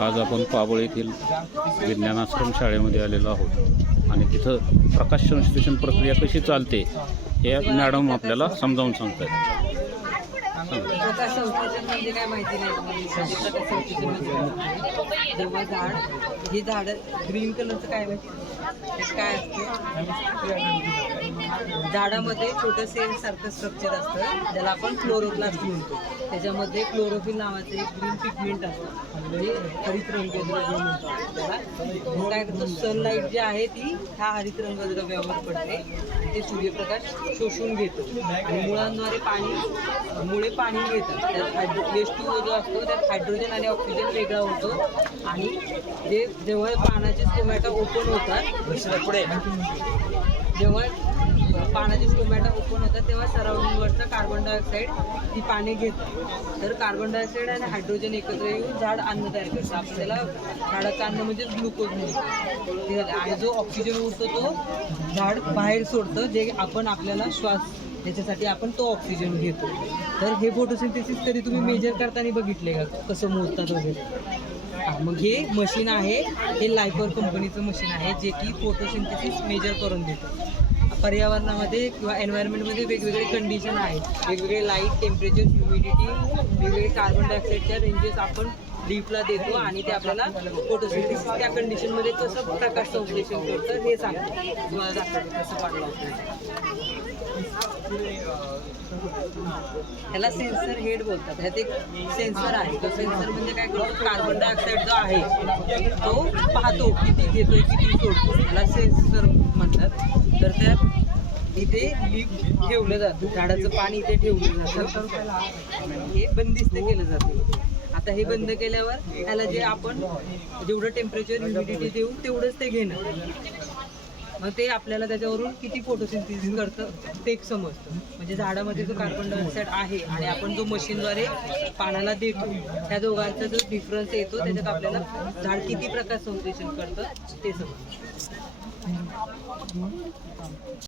आज आपण पाबळ येथील विज्ञान आश्रम शाळेमध्ये आलेलो आहोत आणि तिथं प्रकाश संश्लेषण प्रक्रिया कशी चालते हे मॅडम आपल्याला समजावून सांगतात. प्रकाश संश्लेषण म्हणजे काय माहिती नाही तुम्हाला. प्रकाश संश्लेषण म्हणजे जेव्हा हे झाड ग्रीन कलरचं काय माहिती काय असतं, झाडामध्ये छोटं सेल सारखं स्ट्रक्चर असतं ज्याला आपण क्लोरोप्लास्ट म्हणतो. त्याच्यामध्ये क्लोरोफिल नावाचं एक ग्रीन पिगमेंट असतं म्हणजे हरित रंगद्रव्य म्हणतो त्याला. काय करतो, सनलाईट जी आहे ती ह्या हरित रंगद्रव्यावर पडते आणि ते सूर्यप्रकाश शोषून घेतो आणि मुळांद्वारे मुळे पाणी घेतात. त्यात H2O जो असतो त्यात हायड्रोजन आणि ऑक्सिजन वेगळा होतो आणि जे जेव्हा पानाचे स्टोमॅटा ओपन होतात तेव्हा सराउंडिंगवरचा कार्बन डायऑक्साईड ती पाणी घेतात. तर कार्बन डायऑक्साईड आणि हायड्रोजन एकत्र येऊन झाड अन्न तयार करतं. आपल्याला झाडाचं अन्न म्हणजे ग्लुकोज म्हणतो. आणि जो ऑक्सिजन उरतो तो झाड बाहेर सोडतं, जे आपण आपल्याला श्वास त्याच्यासाठी आपण तो ऑक्सिजन घेतो. तर हे फोटोसिंथेसिस कधी तुम्ही मेजर करताना बघितले का, कसं मोजतात वगैरे? मग हे मशीन आहे, हे लायपर कंपनीचं मशीन आहे जे की फोटोसिंथेसिस मेजर करून देतं. पर्यावरणामध्ये किंवा एन्व्हायरमेंटमध्ये वेगवेगळे कंडिशन आहेत, वेगवेगळे लाईट, टेम्परेचर, ह्युमिडिटी, वेगवेगळे कार्बन डायऑक्साईडच्या रेंजेस आपण लीफला देतो आणि ते आपल्याला फोटोसिंथेसिस त्या कंडिशनमध्ये कसं प्रकाश संश्लेषण करतं हे सांगतं. तुम्हाला दाखवतो कसं पाडलं होतं. ह्याला सेन्सर हेड बोलतात. ह्यात एक सेन्सर आहे. तो सेन्सर म्हणजे काय करतो, कार्बन डायऑक्साईड जो आहे तो पाहतो किती घेतोय किती सोडतो, त्याला सेन्सर म्हणतात. तर त्यात इथे लीफ ठेवलं जातं, झाडाचं पाणी इथे ठेवलं जातं, हे बंदिस्त केलं जातं. आता हे बंद केल्यावर त्याला जे आपण जेवढं टेम्परेचर ह्युमिडिटी देऊ तेवढंच ते घेणं. मग ते आपल्याला त्याच्यावरून किती फोटोसिंथेसिस करतं ते एक समजतं. म्हणजे झाडामध्ये जो कार्बन डायऑक्साईड आहे आणि आपण जो मशीनद्वारे पानाला देतो त्या दोघांचा जो डिफरन्स येतो त्याच्यात आपल्याला झाड किती प्रकाश संश्लेषण करतं ते समजतं.